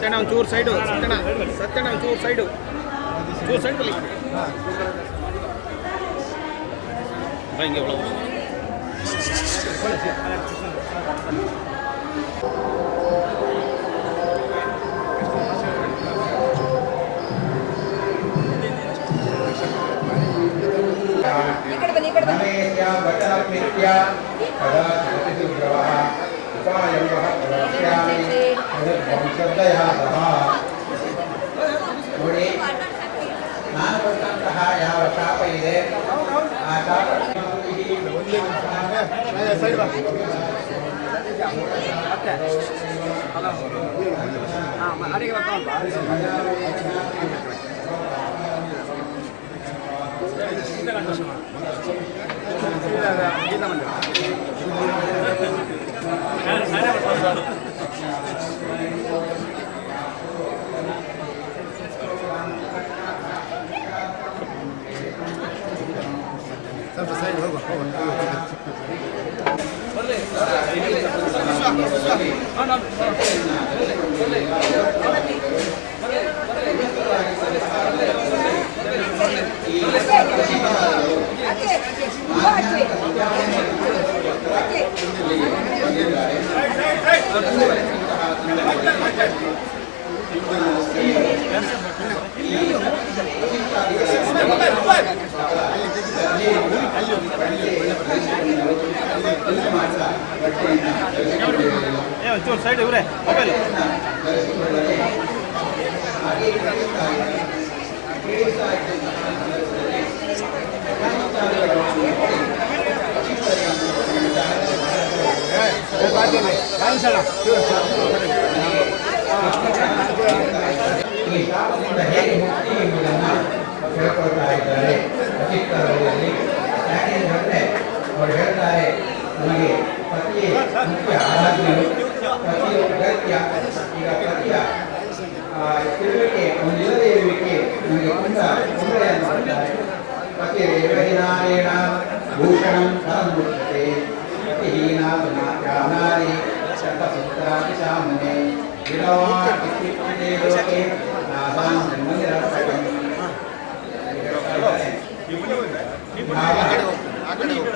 ಸತ್ಯಣ್ಣ ಒಂಚೂರು ಸೈಡು ಸತ್ಯಣ್ಣ ಒಂಚೂರು ಸೈಡು ಚೂರು ಸೈಡ್ ಬಲ್ಲಿ ಹಿಂಗೆ ಒಳಗೆ ನೋಡಿ ನಾನು ಕೊಟ್ಟಂತಹ ಯಾವ ಶಾಪ ಇದೆ ಆ ಶಾಪ ಒಂಚೂರು ಸೈಡ್ ಇವರೇ ಮೊಬೈಲ್ ಹೇಗೆ ಮುಕ್ತಿ ಎಂಬುದನ್ನು ಹೇಳ್ಕೊಳ್ತಾ ಇದ್ದಾರೆ ಚಿಕ್ಕವರಲ್ಲಿ. ಯಾಕೆಂದರೆ ಅವರು ಹೇಳ್ತಾರೆ ನಮಗೆ ಪತಿಯೇ ಮುಖ್ಯ ಆರಾಧನೆಯು ಪತಿಯ ಅಗತ್ಯ. ಈಗ ಪತಿಯ ತಿಳುವಿಕೆ ಒಂದಿಲ್ಲದೆ ಇರುವಿಕೆ ನಮಗೆ ತುಂಬ ತೊಂದರೆ ಅನಿಸುತ್ತಾರೆ. ಪತಿರೇವಹಿನಾರೇಣ ಭೂಷಣಂ ಫಲಮುಚ್ಯತೆ ಪತಿಹೀನಾನಾರಿ ಶತಪುತ್ರಾಪಿ ಸಾಮನೆ ವಿರವಾಟಿಲೋಕೆ ನಾಸಾಂ ಜನ್ಮನಿರರ್ಥಕಂ.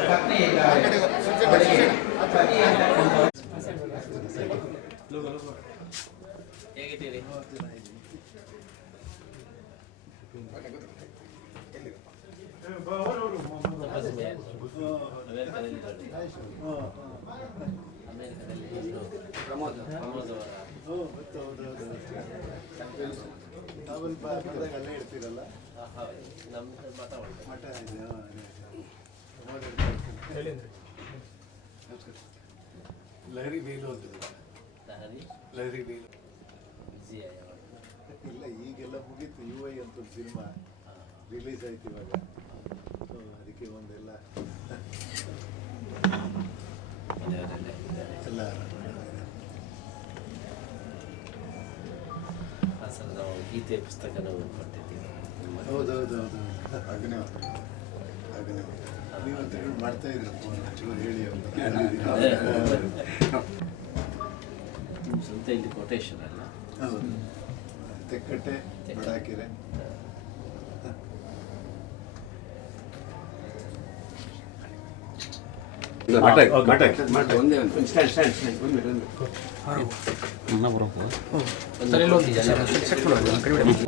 ಪತ್ನಿ ಇದ್ದಾರೆ ಅವರಿಗೆ ಪತಿ ಅಂತ ಹೇಗಿದ್ದೀರಿ? ಅಮೆರಿಕದಲ್ಲಿ ಪ್ರಮೋದ್ ಅಲ್ಲೇ ಇರ್ತೀರಲ್ಲ, ನಮ್ಮ ಮಾತಾಡ್ತಾರೆ ಮಠ ಇದೆ. ಲಹರಿ ಬೇಲು ಅಂತಿದೆ. ಲಹರಿ ಬೇಲು ಇಲ್ಲ, ಈಗೆಲ್ಲ ಮುಗೀತು. UI ಅಂತ ಒಂದು ಸಿನಿಮಾ ರಿಲೀಸ್ ಆಯ್ತು ಇವಾಗ. ಸೊ ಅದಕ್ಕೆ ಒಂದೆಲ್ಲ ಎಲ್ಲ ನಾವು ಗೀತೆ ಪುಸ್ತಕನೂ ಕೊಟ್ಟಿದ್ದೀವಿ. ಹೌದೌದೌದು. ಹಾಗನೇ ಹಾಗನೇ ನೀವಂತ ಮಾಡ್ತಾ ಇದ್ದೀರ ಫೋನ್ ಹೇಳಿ ನಿಮ್ಮ ಸ್ವಂತ ಇಲ್ಲಿ ಕೊಟೇಶನ್ ಅಲ್ಲ? ಹೌದು, ತೆಕ್ಕಟ್ಟೆ ಬಡಾಕೆರೆ.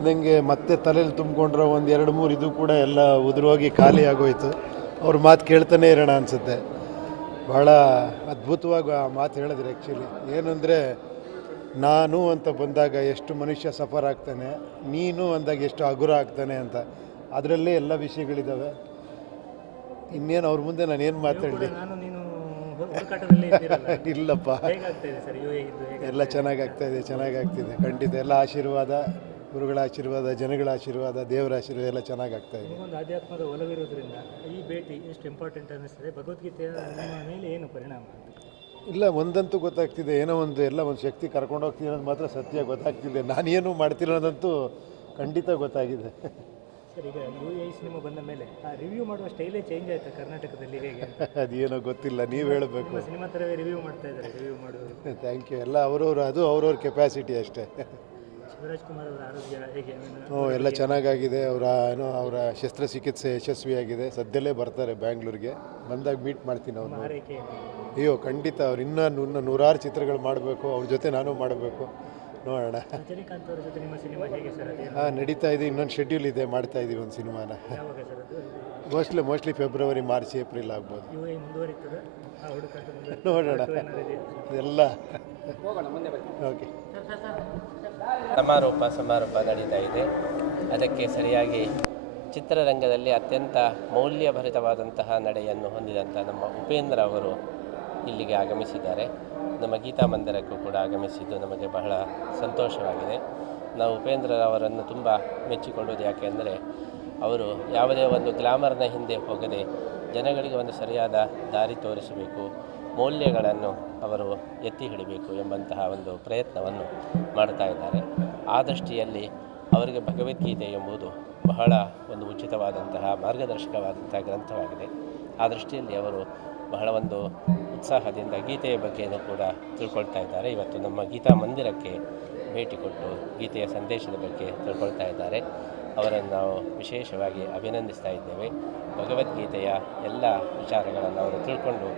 ನನಗೆ ಮತ್ತೆ ತಲೆಯಲ್ಲಿ ತುಂಬಿಕೊಂಡ್ರೆ ಒಂದು 2-3 ಇದು ಕೂಡ ಎಲ್ಲ ಉದುರೋಗಿ ಖಾಲಿ ಆಗೋಯ್ತು. ಅವ್ರ ಮಾತು ಕೇಳ್ತಾನೆ ಇರೋಣ ಅನಿಸುತ್ತೆ. ಭಾಳ ಅದ್ಭುತವಾಗಿ ಆ ಮಾತು ಹೇಳಿದ್ರು. ಆ್ಯಕ್ಚುಲಿ ಏನಂದರೆ, ನಾನು ಅಂತ ಬಂದಾಗ ಎಷ್ಟು ಮನುಷ್ಯ ಸಫರ್ ಆಗ್ತಾನೆ, ನೀನು ಅಂದಾಗ ಎಷ್ಟು ಹಗುರ ಆಗ್ತಾನೆ ಅಂತ. ಅದರಲ್ಲೇ ಎಲ್ಲ ವಿಷಯಗಳಿದ್ದಾವೆ. ಇನ್ನೇನು ಅವ್ರ ಮುಂದೆ ನಾನು ಏನು ಮಾತಾಡಲಿ? ಇಲ್ಲಪ್ಪ, ಎಲ್ಲ ಚೆನ್ನಾಗಾಗ್ತಾಯಿದೆ, ಚೆನ್ನಾಗಾಗ್ತಿದೆ ಖಂಡಿತ. ಎಲ್ಲ ಆಶೀರ್ವಾದ, ಗುರುಗಳ ಆಶೀರ್ವಾದ, ಜನಗಳ ಆಶೀರ್ವಾದ, ದೇವರ ಆಶೀರ್ವಾದ ಎಲ್ಲ ಚೆನ್ನಾಗಾಗ್ತಾಯಿದೆ. ಒಂದು ಆಧ್ಯಾತ್ಮದ ಒಲವಿರೋದ್ರಿಂದ ಈ ಭೇಟಿ ಎಷ್ಟು ಇಂಪಾರ್ಟೆಂಟ್ ಅನ್ನಿಸ್ತದೆ? ಭಗವದ್ಗೀತೆಯ ನಿಮ್ಮ ಮೇಲೆ ಏನು ಪರಿಣಾಮ? ಇಲ್ಲ, ಒಂದಂತೂ ಗೊತ್ತಾಗ್ತಿದೆ, ಏನೋ ಒಂದು ಎಲ್ಲ ಒಂದು ಶಕ್ತಿ ಕರ್ಕೊಂಡು ಹೋಗ್ತೀನಿ ಅನ್ನೋದು ಮಾತ್ರ ಸತ್ಯ ಗೊತ್ತಾಗ್ತಿದೆ. ನಾನೇನು ಮಾಡ್ತಿರೋದಂತೂ ಖಂಡಿತ ಗೊತ್ತಾಗಿದೆ. ಸರ್, ಈಗ UI ಸಿನಿಮಾ ಬಂದ ಮೇಲೆ ಆ ರಿವ್ಯೂ ಮಾಡುವ ಸ್ಟೈಲೇ ಚೇಂಜ್ ಆಯಿತಾ ಕರ್ನಾಟಕದಲ್ಲಿ? ಹೇಗೆ ಅದೇನೋ ಗೊತ್ತಿಲ್ಲ, ನೀವು ಹೇಳಬೇಕು. ಸಿನಿಮಾ ಥರವೇ ರಿವ್ಯೂ ಮಾಡ್ತಾ ಇದ್ದಾರೆ, ರಿವ್ಯೂ ಮಾಡೋದು. Thank you. ಎಲ್ಲ ಅವ್ರವ್ರ ಕೆಪಾಸಿಟಿ ಅಷ್ಟೇ. ಶಿವರಾಜ್ ಕುಮಾರ್ ಅವರ ಆರೋಗ್ಯ ಹೇಗೆ? ಎಲ್ಲ ಚೆನ್ನಾಗಾಗಿದೆ. ಅವರ ಶಸ್ತ್ರಚಿಕಿತ್ಸೆ ಯಶಸ್ವಿಯಾಗಿದೆ. ಸದ್ಯದಲ್ಲೇ ಬರ್ತಾರೆ ಬ್ಯಾಂಗ್ಳೂರಿಗೆ. ಬಂದಾಗ ಮೀಟ್ ಮಾಡ್ತೀನಿ ಅವ್ರನ್ನ. ಆರೈಕೆ ಅಯ್ಯೋ ಖಂಡಿತ ಅವ್ರು ಇನ್ನೂ ನೂರಾರು ಚಿತ್ರಗಳು ಮಾಡಬೇಕು. ಅವ್ರ ಜೊತೆ ನಾನು ಮಾಡಬೇಕು. ನೋಡೋಣ. ರಜನಿಕಾಂತ್ ಅವರ ಜೊತೆ ನಿಮ್ಮ ಸಿನಿಮಾ ಹೇಗೆ ಸರ್? ಅದು ನಡೀತಾ ಇದೆ. ಇನ್ನೊಂದು ಶೆಡ್ಯೂಲ್ ಇದೆ, ಮಾಡ್ತಾ ಇದ್ದೀವಿ ಒಂದು ಸಿನಿಮಾನ. ಯಾವಾಗ ಸರ್ ಅದು? ಮೋಸ್ಟ್ಲಿ ಫೆಬ್ರವರಿ, ಮಾರ್ಚ್, ಏಪ್ರಿಲ್ ಆಗ್ಬೋದು. ಇವು ಮುಂದುವರಿತದೆ ಆ ಹುಡುಕಾಟ ನೋಡೋಣ ಇದೆಲ್ಲ. ಓಕೆ. ಸಮಾರೋಪ ನಡೀತಾ ಇದೆ. ಅದಕ್ಕೆ ಸರಿಯಾಗಿ ಚಿತ್ರರಂಗದಲ್ಲಿ ಅತ್ಯಂತ ಮೌಲ್ಯಭರಿತವಾದಂತಹ ನಡೆಯನ್ನು ಹೊಂದಿದಂಥ ನಮ್ಮ ಉಪೇಂದ್ರ ಅವರು ಇಲ್ಲಿಗೆ ಆಗಮಿಸಿದ್ದಾರೆ. ನಮ್ಮ ಗೀತಾ ಮಂದಿರಕ್ಕೂ ಕೂಡ ಆಗಮಿಸಿದ್ದು ನಮಗೆ ಬಹಳ ಸಂತೋಷವಾಗಿದೆ. ನಾವು ಉಪೇಂದ್ರ ಅವರನ್ನು ತುಂಬ ಮೆಚ್ಚಿಕೊಳ್ಳೋದು ಯಾಕೆಂದರೆ ಅವರು ಯಾವುದೇ ಒಂದು ಗ್ಲಾಮರ್ನ ಹಿಂದೆ ಹೋಗದೆ ಜನಗಳಿಗೆ ಒಂದು ಸರಿಯಾದ ದಾರಿ ತೋರಿಸಬೇಕು, ಮೌಲ್ಯಗಳನ್ನು ಅವರು ಎತ್ತಿ ಹಿಡಿಬೇಕು ಎಂಬಂತಹ ಒಂದು ಪ್ರಯತ್ನವನ್ನು ಮಾಡ್ತಾ ಇದ್ದಾರೆ. ಆ ದೃಷ್ಟಿಯಲ್ಲಿ ಅವರಿಗೆ ಭಗವದ್ಗೀತೆ ಎಂಬುದು ಬಹಳ ಒಂದು ಉಚಿತವಾದಂತಹ ಮಾರ್ಗದರ್ಶಕವಾದಂತಹ ಗ್ರಂಥವಾಗಿದೆ. ಆ ದೃಷ್ಟಿಯಲ್ಲಿ ಅವರು ಬಹಳ ಒಂದು ಉತ್ಸಾಹದಿಂದ ಗೀತೆಯ ಬಗ್ಗೆಯೂ ಕೂಡ ತಿಳ್ಕೊಳ್ತಾ ಇದ್ದಾರೆ. ಇವತ್ತು ನಮ್ಮ ಗೀತಾ ಮಂದಿರಕ್ಕೆ ಭೇಟಿ ಕೊಟ್ಟು ಗೀತೆಯ ಸಂದೇಶದ ಬಗ್ಗೆ ತಿಳ್ಕೊಳ್ತಾ ಇದ್ದಾರೆ. ಅವರನ್ನು ನಾವು ವಿಶೇಷವಾಗಿ ಅಭಿನಂದಿಸ್ತಾ ಇದ್ದೇವೆ. ಭಗವದ್ಗೀತೆಯ ಎಲ್ಲ ವಿಚಾರಗಳನ್ನು ಅವರು ತಿಳ್ಕೊಂಡು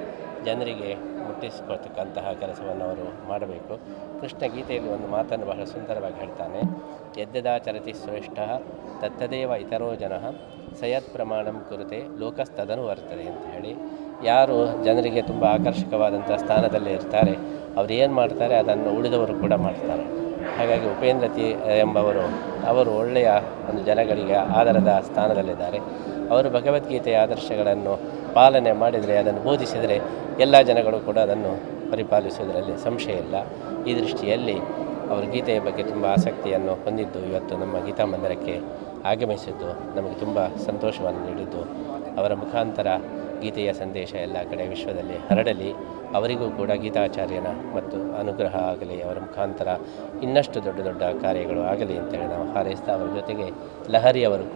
ಜನರಿಗೆ ಮುಟ್ಟಿಸಿಕೊಳ್ತಕ್ಕಂತಹ ಕೆಲಸವನ್ನು ಅವರು ಮಾಡಬೇಕು. ಕೃಷ್ಣ ಗೀತೆಯಲ್ಲಿ ಒಂದು ಮಾತನ್ನು ಬಹಳ ಸುಂದರವಾಗಿ ಹೇಳ್ತಾನೆ, ಯದ್ಯದಾಚರತಿ ಶ್ರೇಷ್ಠ ತತ್ತದೇವ ಇತರೋ ಜನಃ ಸಯತ್ ಪ್ರಮಾಣಂ ಕುರುತೆ ಲೋಕಸ್ತದನು ವರ್ತದೆ ಅಂತ ಹೇಳಿ. ಯಾರು ಜನರಿಗೆ ತುಂಬ ಆಕರ್ಷಕವಾದಂಥ ಸ್ಥಾನದಲ್ಲೇ ಇರ್ತಾರೆ, ಅವ್ರು ಏನು ಮಾಡ್ತಾರೆ ಅದನ್ನು ಉಳಿದವರು ಕೂಡ ಮಾಡ್ತಾರೆ. ಹಾಗಾಗಿ ಉಪೇಂದ್ರ ಎಂಬವರು ಅವರು ಒಳ್ಳೆಯ ಒಂದು ಜನಗಳಿಗೆ ಆಧಾರದ ಸ್ಥಾನದಲ್ಲಿದ್ದಾರೆ. ಅವರು ಭಗವದ್ಗೀತೆಯ ಆದರ್ಶಗಳನ್ನು ಪಾಲನೆ ಮಾಡಿದರೆ, ಅದನ್ನು ಬೋಧಿಸಿದರೆ ಎಲ್ಲ ಜನಗಳು ಕೂಡ ಅದನ್ನು ಪರಿಪಾಲಿಸುವುದರಲ್ಲಿ ಸಂಶಯ ಇಲ್ಲ. ಈ ದೃಷ್ಟಿಯಲ್ಲಿ ಅವರು ಗೀತೆಯ ಬಗ್ಗೆ ತುಂಬ ಆಸಕ್ತಿಯನ್ನು ಹೊಂದಿದ್ದು ಇವತ್ತು ನಮ್ಮ ಗೀತಾ ಮಂದಿರಕ್ಕೆ ಆಗಮಿಸಿದ್ದು ನಮಗೆ ತುಂಬ ಸಂತೋಷವನ್ನು ನೀಡಿದ್ದು. ಅವರ ಮುಖಾಂತರ ಗೀತೆಯ ಸಂದೇಶ ಎಲ್ಲ ಕಡೆ ವಿಶ್ವದಲ್ಲಿ ಹರಡಲಿ. ಅವರಿಗೂ ಕೂಡ ಗೀತಾಚಾರ್ಯನ ಮತ್ತು ಅನುಗ್ರಹ ಆಗಲಿ. ಅವರ ಮುಖಾಂತರ ಇನ್ನಷ್ಟು ದೊಡ್ಡ ದೊಡ್ಡ ಕಾರ್ಯಗಳು ಆಗಲಿ ಅಂತೇಳಿ ನಾವು ಹಾರೈಸ್ತಾ ಅವರ ಜೊತೆಗೆ ಲಹರಿ ಅವರು